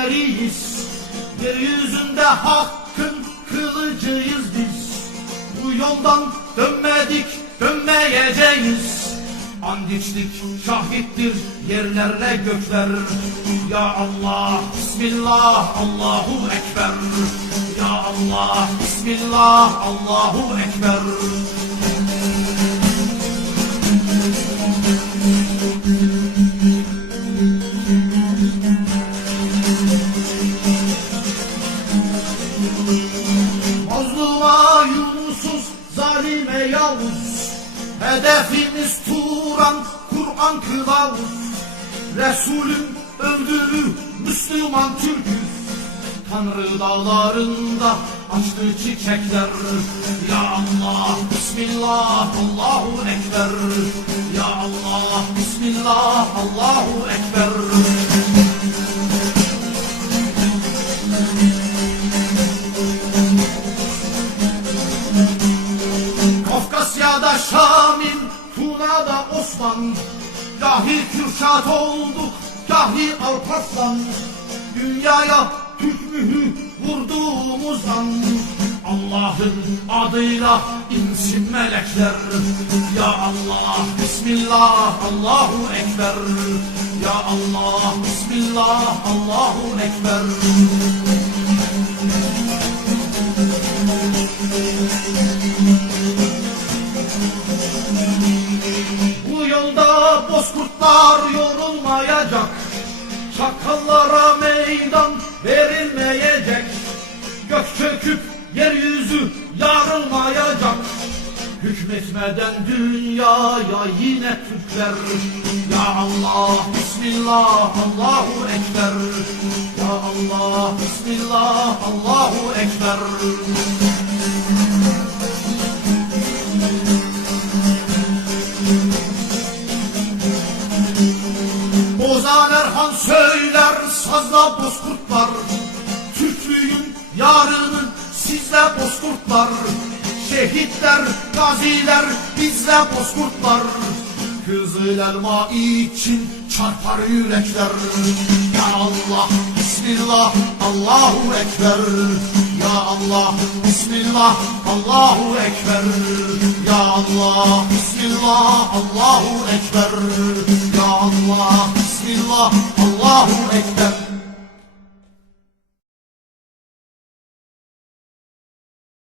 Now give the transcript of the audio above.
Neferleriyiz Yeryüzünde hakkın kılıcıyız biz. Bu yoldan dönmedik dönmeyeceğiz. And içtik şahittir yerlerle gökler. Ya Allah Bismillah Allahu Ekber. Ya Allah Bismillah Allahu Ekber Yunusuz, zalime Yavuz. Hedefimiz Turan, Kur'an kılavuz. Resulün öldürü, Müslüman Türk'üz. Tanrı dağlarında açtı çiçekler. Ya Allah, Bismillah, Allahu Ekber. Ya Allah, Bismillah, Allahu Ekber Osman Gahi Kürşat olduk, gahi Alparslan. Dünyaya Türk mührü vurduğumuzdan Allah'ın adıyla insin melekler. Ya Allah, Bismillah, Allahu Ekber. Ya Allah, Bismillah, Allahu Ekber yorulmayacak Çakallara meydan verilmeyecek. Gök çöküp yeryüzü yarılmayacak. Hükmetmeden dünyaya yine Türkler. Ya Allah, Bismillah, Allahu Ekber. Ya Allah, Bismillah, Allahu Ekber sazla bozkurtlar Türklüğün yarını sizle bozkurtlar Şehitler, gaziler bizle bozkurtlar Kızıl elma için çarpar yürekler. Ya Allah, Bismillah, Allahu Ekber. Ya Allah, Bismillah, Allahu Ekber. Ya Allah, Bismillah, Allahu Ekber. Ya Allah, Bismillah, Allahu Ekber